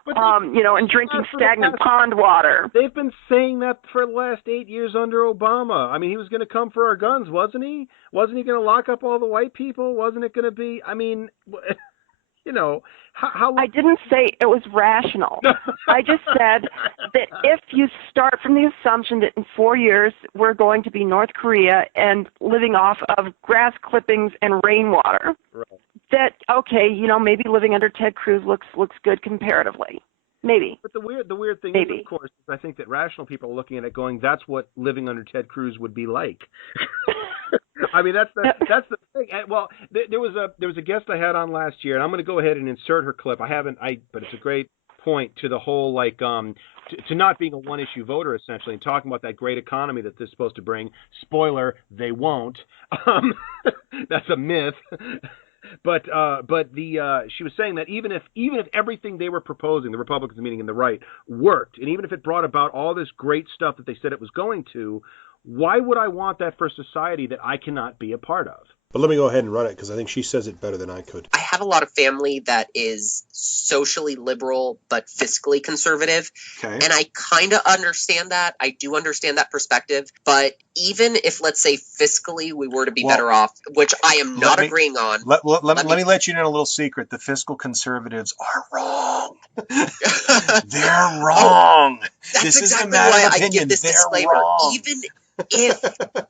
and drinking stagnant pond water. They've been saying that for the last 8 years under Obama. I mean, he was going to come for our guns, wasn't he? Wasn't he going to lock up all the white people? Wasn't it going to be? I mean. How I didn't say it was rational. I just said that if you start from the assumption that in 4 years we're going to be North Korea and living off of grass clippings and rainwater, that maybe living under Ted Cruz looks good comparatively. Maybe. But the weird thing is, of course, is I think that rational people are looking at it going, that's what living under Ted Cruz would be like. I mean, that's the thing. Well, there was a guest I had on last year, and I'm going to go ahead and insert her clip. But it's a great point to the whole, to not being a one-issue voter, essentially, and talking about that great economy that this is supposed to bring. Spoiler, they won't. That's a myth. But she was saying that even if everything they were proposing, the Republicans, meaning in the right, worked, and even if it brought about all this great stuff that they said it was going to, why would I want that for society that I cannot be a part of? But let me go ahead and run it, because I think she says it better than I could. I have a lot of family that is socially liberal but fiscally conservative. Okay. And I kind of understand that. I do understand that perspective. But even if, let's say, fiscally we were to be better off, which I am not agreeing on. Let me let you in a little secret. The fiscal conservatives are wrong. They're wrong. That's exactly why I give this disclaimer. Wrong. Even if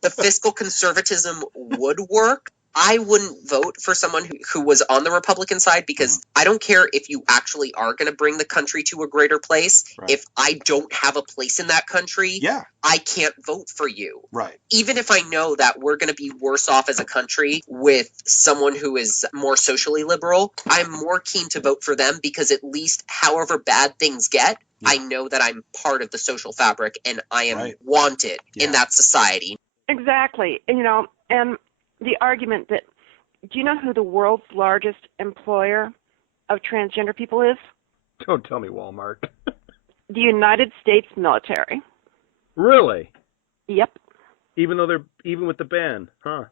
the fiscal conservatism would work, I wouldn't vote for someone who was on the Republican side, because I don't care if you actually are going to bring the country to a greater place. Right. If I don't have a place in that country, I can't vote for you. Right. Even if I know that we're going to be worse off as a country with someone who is more socially liberal, I'm more keen to vote for them, because at least however bad things get, I know that I'm part of the social fabric and I am wanted in that society. Exactly. And the argument that, do you know who the world's largest employer of transgender people is? Don't tell me Walmart. The United States military. Really? Yep. Even with the ban, huh?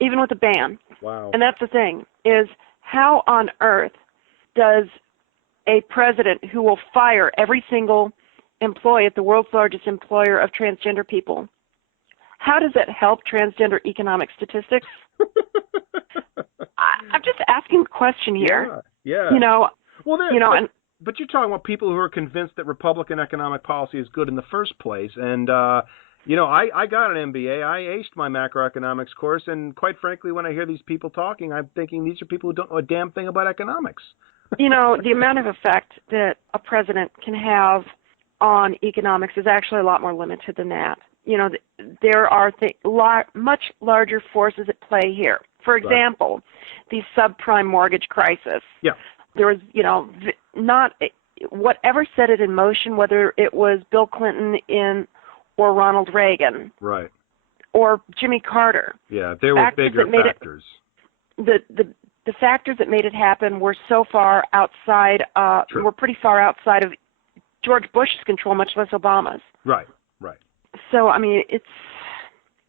Even with the ban. Wow. And that's the thing, is how on earth does a president who will fire every single employee at the world's largest employer of transgender people, how does that help transgender economic statistics? I'm just asking a question here. Yeah. But you're talking about people who are convinced that Republican economic policy is good in the first place. And, I got an MBA. I aced my macroeconomics course. And quite frankly, when I hear these people talking, I'm thinking these are people who don't know a damn thing about economics. The amount of effect that a president can have on economics is actually a lot more limited than that. There are much larger forces at play here. For example, the subprime mortgage crisis. Yeah. There was, not whatever set it in motion, whether it was Bill Clinton or Ronald Reagan. Right. Or Jimmy Carter. Yeah, there were bigger factors. The factors that made it happen were so far outside, were pretty far outside of George Bush's control, much less Obama's. Right. So, I mean,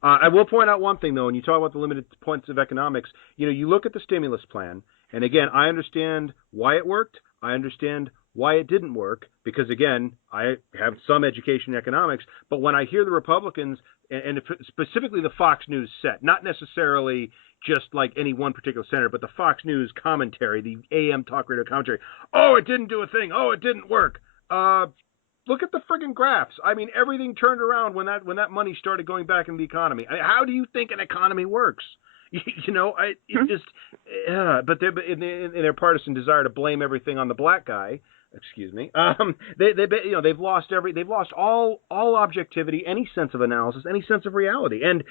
I will point out one thing, though, when you talk about the limited points of economics, you look at the stimulus plan, and again, I understand why it worked. I understand why it didn't work, because, again, I have some education in economics, but when I hear the Republicans, and specifically the Fox News set, not necessarily just like any one particular senator, but the Fox News commentary, the AM talk radio commentary, oh, it didn't do a thing, oh, it didn't work. Look at the friggin' graphs. I mean, everything turned around when that money started going back into the economy. I mean, how do you think an economy works? But in their partisan desire to blame everything on the black guy, they've lost all objectivity, any sense of analysis, any sense of reality. And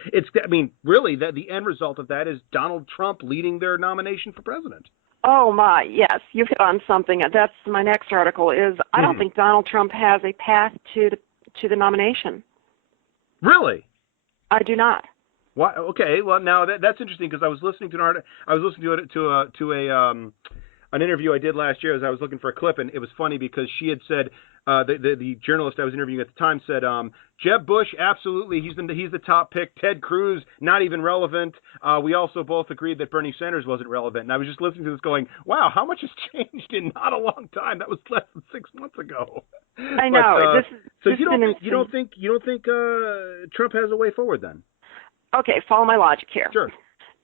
really, the end result of that is Donald Trump leading their nomination for president. Oh my, yes, you've hit on something. That's my next article. I don't think Donald Trump has a path to the nomination. Really? I do not. Why? Okay, well now that's interesting, because I was listening to an interview I did last year as I was looking for a clip, and it was funny because she had said, the journalist I was interviewing at the time said, Jeb Bush, absolutely, he's the top pick. Ted Cruz, not even relevant. We also both agreed that Bernie Sanders wasn't relevant. And I was just listening to this going, wow, how much has changed in not a long time? That was less than 6 months ago. I know. You don't think Trump has a way forward then? Okay, follow my logic here. Sure.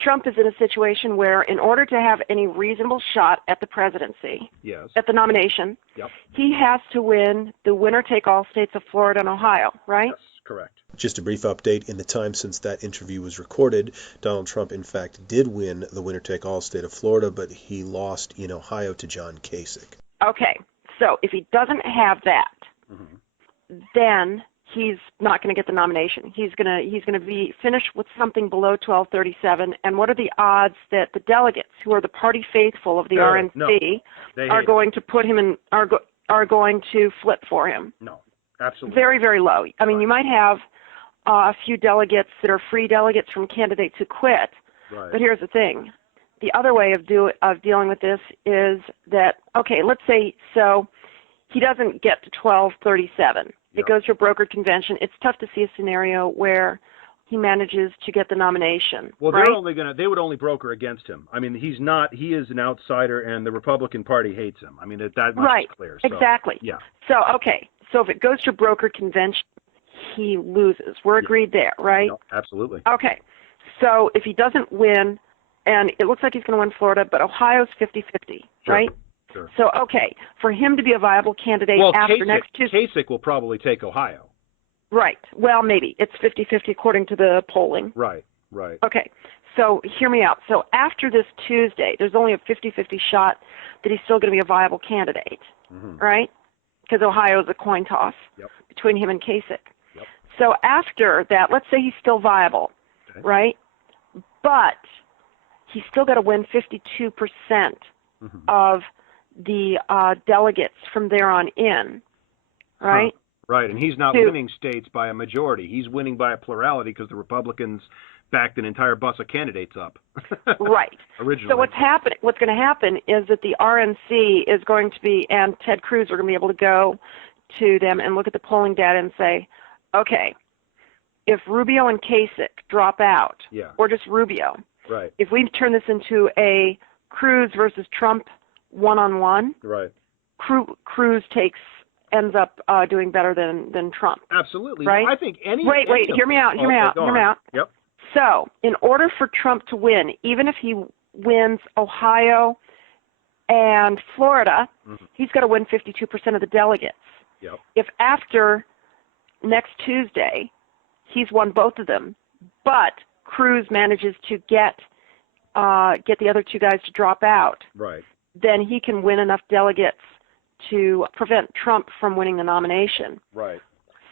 Trump is in a situation where, in order to have any reasonable shot at the presidency, yes, at the nomination, yep, he has to win the winner-take-all states of Florida and Ohio, right? Yes, correct. Just a brief update. In the time since that interview was recorded, Donald Trump, in fact, did win the winner-take-all state of Florida, but he lost in Ohio to John Kasich. Okay, so if he doesn't have that, then he's not going to get the nomination. He's going to be finished with something below 1237. And what are the odds that the delegates, who are the party faithful of the RNC, are going to put him in, are going to flip for him? No, absolutely. Very, very low. I mean, you might have a few delegates that are free delegates from candidates who quit. Right. But here's the thing: the other way of dealing with this is that, okay, let's say so he doesn't get to 1237. It goes to a brokered convention. It's tough to see a scenario where he manages to get the nomination. Well, right? They would only broker against him. I mean, he is an outsider, and the Republican Party hates him. I mean, that much is clear. So, exactly. Yeah. So, okay. So if it goes to a brokered convention, he loses. We're agreed there, right? No, absolutely. Okay. So if he doesn't win, and it looks like he's going to win Florida, but Ohio's 50-50, right? Sure. So, okay, for him to be a viable candidate after next Tuesday. Kasich will probably take Ohio. Right. Well, maybe. It's 50-50 according to the polling. Right. Okay. So hear me out. So after this Tuesday, there's only a 50-50 shot that he's still going to be a viable candidate, right? Because Ohio is a coin toss between him and Kasich. Yep. So after that, let's say he's still viable, right? But he's still got to win 52% of the delegates from there on in, right? Right, and he's not winning states by a majority. He's winning by a plurality because the Republicans backed an entire bus of candidates up. Right. Originally. So what's going to happen is that the RNC is going to be, and Ted Cruz are going to be able to go to them and look at the polling data and say, okay, if Rubio and Kasich drop out, or just Rubio, if we turn this into a Cruz versus Trump one-on-one, Cruz ends up doing better than Trump. Absolutely. Right? Well, I think Wait, hear me out. Yep. So, in order for Trump to win, even if he wins Ohio and Florida, he's got to win 52% of the delegates. Yep. If after next Tuesday he's won both of them, but Cruz manages to get the other two guys to drop out, then he can win enough delegates to prevent Trump from winning the nomination. Right.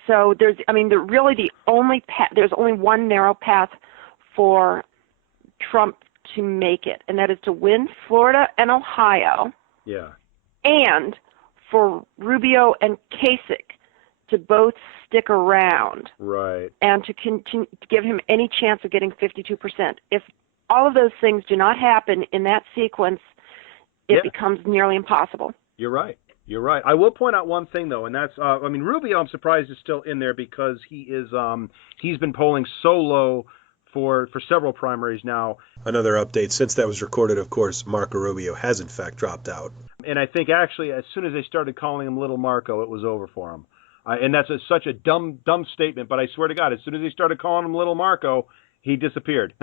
So there's only one narrow path for Trump to make it, and that is to win Florida and Ohio. Yeah. And for Rubio and Kasich to both stick around. Right. And to continue to give him any chance of getting 52%. If all of those things do not happen in that sequence, it becomes nearly impossible. You're right. You're right. I will point out one thing though, and that's Rubio. I'm surprised is still in there because he's been polling so low for several primaries now. Another update since that was recorded, of course, Marco Rubio has in fact dropped out. And I think actually as soon as they started calling him Little Marco, it was over for him. And that's such a dumb statement, but I swear to God, as soon as they started calling him Little Marco, he disappeared.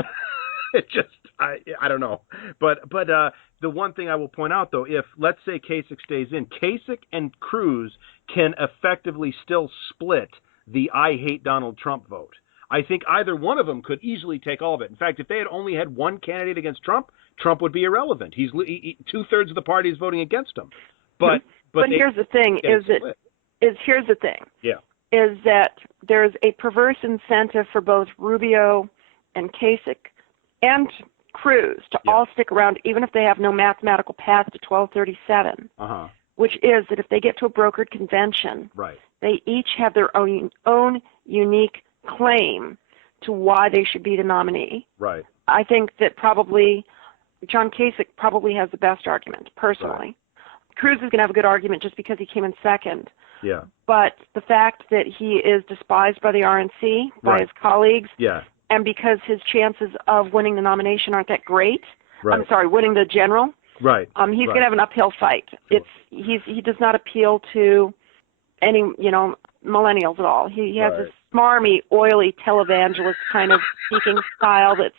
It just, I don't know. But the one thing I will point out, though, if, let's say, Kasich stays in, Kasich and Cruz can effectively still split the I hate Donald Trump vote. I think either one of them could easily take all of it. In fact, if they had only had one candidate against Trump, Trump would be irrelevant. He's 2/3 of the party is voting against him. But here's the thing: here's the thing. Yeah. Is that there's a perverse incentive for both Rubio and Kasich and Cruz to all stick around, even if they have no mathematical path to 1237. Which is that if they get to a brokered convention, right, they each have their own unique claim to why they should be the nominee. Right. I think that probably John Kasich probably has the best argument, personally. Right. Cruz is going to have a good argument just because he came in second. Yeah. But the fact that he is despised by the RNC, by his colleagues, and because his chances of winning the nomination aren't that great, winning the general, he's going to have an uphill fight. He does not appeal to any, millennials at all. He has this smarmy, oily televangelist kind of speaking style that's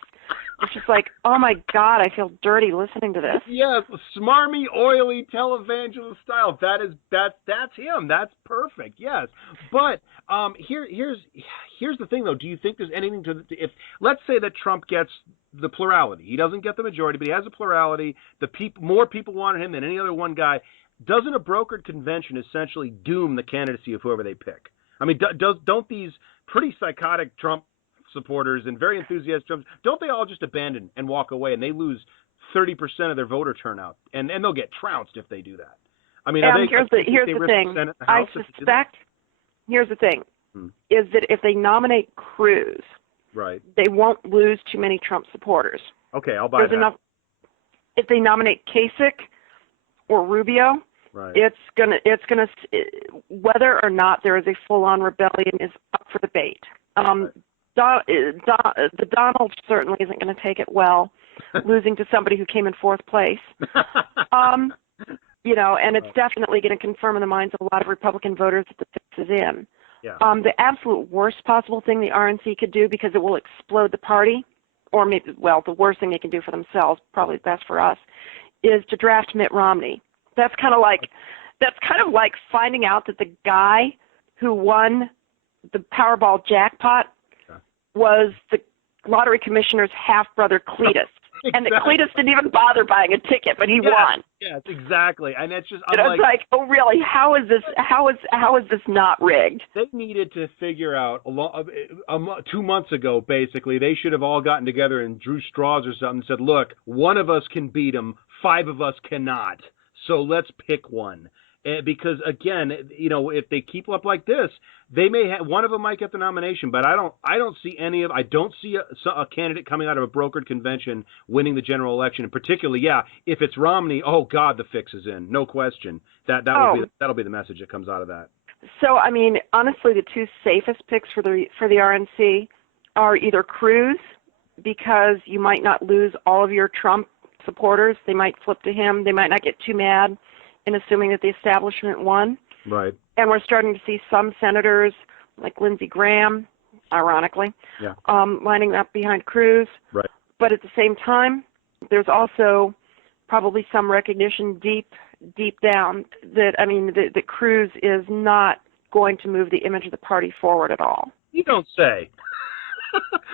it's just like, oh my God, I feel dirty listening to this. Yes, smarmy, oily televangelist style. That's him. That's perfect. Yes, but here's the thing though. Do you think there's anything to if let's say that Trump gets the plurality, he doesn't get the majority, but he has a plurality. More people wanted him than any other one guy. Doesn't a brokered convention essentially doom the candidacy of whoever they pick? I mean, don't these pretty psychotic Trump supporters and very enthusiastic Trump, don't they all just abandon and walk away and they lose 30% of their voter turnout and they'll get trounced if they do that? I mean, here's the thing. I suspect. Here's the thing: is that if they nominate Cruz, they won't lose too many Trump supporters. Okay, I'll buy that. Enough. If they nominate Kasich or Rubio, it's gonna whether or not there is a full-on rebellion is up for debate. The Donald certainly isn't going to take it well, losing to somebody who came in fourth place. And it's definitely going to confirm in the minds of a lot of Republican voters that the fix is in. Yeah. The absolute worst possible thing the RNC could do, because it will explode the party, or maybe, the worst thing they can do for themselves, probably best for us, is to draft Mitt Romney. That's kind of like finding out that the guy who won the Powerball jackpot was the lottery commissioner's half-brother Cletus. Exactly. And that Cletus didn't even bother buying a ticket, but he won. Yes, exactly. And it's just, it's like, oh really? How is this not rigged? They needed to figure out 2 months ago, basically, they should have all gotten together and drew straws or something and said, look, one of us can beat him, 5 of us cannot. So let's pick one. Because again, if they keep up like this, they may have one of them might get the nomination, but I don't see a candidate coming out of a brokered convention that'll general election. And particularly, if it's Romney, oh God, the fix is in, no question. That'll be the message that comes out of that. So I mean, honestly, the two safest picks for the RNC are either Cruz, because you might not lose all of your Trump supporters. They might flip to him. They might not get too mad in assuming that the establishment won. Right. And we're starting to see some senators, like Lindsey Graham, ironically, lining up behind Cruz. Right. But at the same time, there's also probably some recognition deep down that, that Cruz is not going to move the image of the party forward at all. You don't say.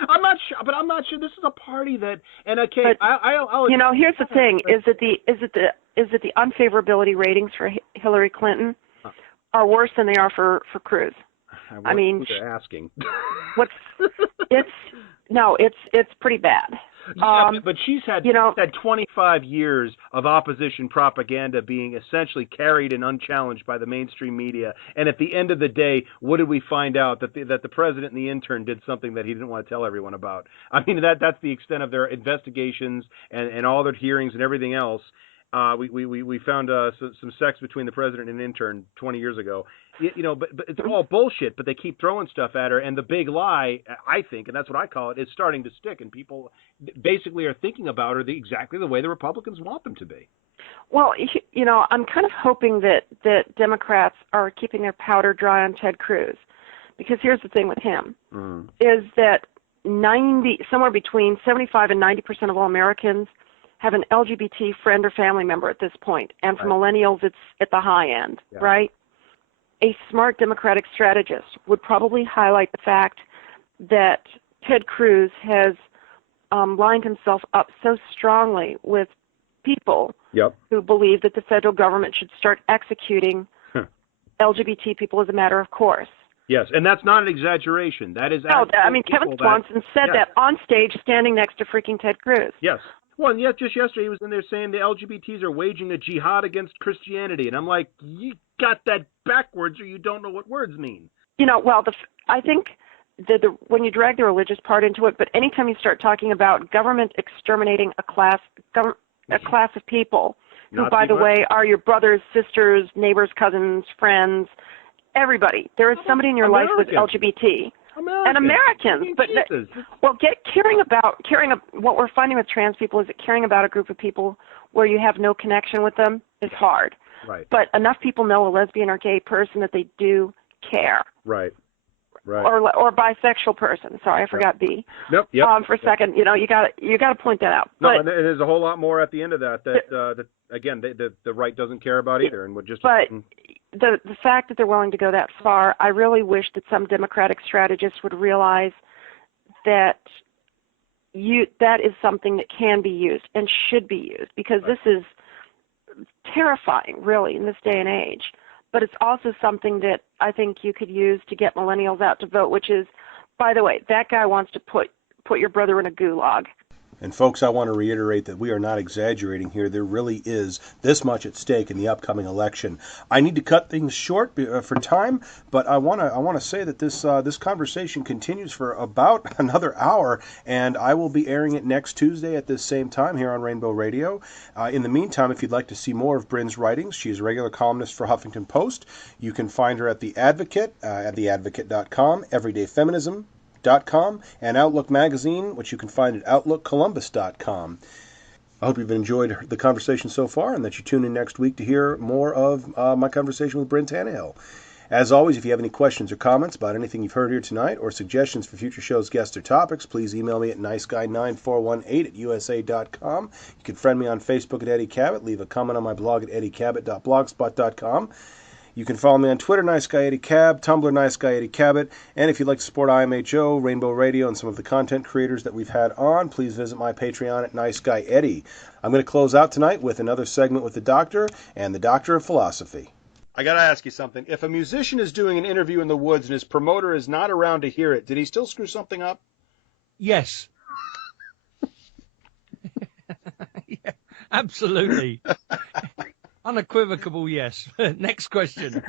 I'm not sure this is a party that, and okay, but, I'll here's the thing: is that the unfavorability ratings for Hillary Clinton are worse than they are for Cruz. I mean, they're asking. It's pretty bad. But she's had 25 years of opposition propaganda being essentially carried and unchallenged by the mainstream media. And at the end of the day, what did we find out? That the president and the intern did something that he didn't want to tell everyone about. I mean, that's the extent of their investigations and all their hearings and everything else. We found some sex between the president and an intern 20 years ago. But it's all bullshit. But they keep throwing stuff at her, and the big lie, I think, and that's what I call it, is starting to stick, and people basically are thinking about her exactly the way the Republicans want them to be. Well, I'm kind of hoping that Democrats are keeping their powder dry on Ted Cruz, because here's the thing with him, is that somewhere between 75 and 90% of all Americans have an LGBT friend or family member at this point, and for millennials, it's at the high end, right? A smart Democratic strategist would probably highlight the fact that Ted Cruz has lined himself up so strongly with people who believe that the federal government should start executing LGBT people as a matter of course. Yes, and that's not an exaggeration. That is. No, Kevin Swanson said that on stage, standing next to freaking Ted Cruz. Yes. Well, and just yesterday he was in there saying the LGBTs are waging a jihad against Christianity, and I'm like, you got that backwards, or you don't know what words mean. I think when you drag the religious part into it, but anytime you start talking about government exterminating a class of people, who, by the way, are your brothers, sisters, neighbors, cousins, friends, everybody. There is somebody in your life with LGBT. And Americans, but what we're finding with trans people is that caring about a group of people where you have no connection with them is hard. Right. But enough people know a lesbian or gay person that they do care. Right. Right. Or bisexual person. Sorry, I forgot B. Yep. For a second, you got to point that out. No, and there's a whole lot more at the end of that again the right doesn't care about either, and would just. But the fact that they're willing to go that far, I really wish that some Democratic strategists would realize that that is something that can be used and should be used, because this is terrifying, really, in this day and age. But it's also something that I think you could use to get millennials out to vote, which is, by the way, that guy wants to put your brother in a gulag. And folks, I want to reiterate that we are not exaggerating here. There really is this much at stake in the upcoming election. I need to cut things short for time, but I want to say that this conversation continues for about another hour, and I will be airing it next Tuesday at this same time here on Rainbow Radio. In the meantime, if you'd like to see more of Brynn's writings, she's a regular columnist for Huffington Post. You can find her at The Advocate, at theadvocate.com, everydayfeminism.com, and Outlook Magazine, which you can find at outlookcolumbus.com. I hope you've enjoyed the conversation so far, and that you tune in next week to hear more of my conversation with Brynn Tannehill. As always, if you have any questions or comments about anything you've heard here tonight, or suggestions for future shows, guests, or topics, please email me at niceguy9418@usa.com. You can friend me on Facebook at Eddie Cabot, leave a comment on my blog at eddiecabot.blogspot.com. You can follow me on Twitter, Nice Guy Eddie Cab, Tumblr, Nice Guy Eddie Cabot, and if you'd like to support IMHO, Rainbow Radio, and some of the content creators that we've had on, please visit my Patreon at Nice Guy Eddie. I'm going to close out tonight with another segment with the Doctor and the Doctor of Philosophy. I got to ask you something. If a musician is doing an interview in the woods and his promoter is not around to hear it, did he still screw something up? Yes. Yeah, absolutely. Unequivocal yes. Next question.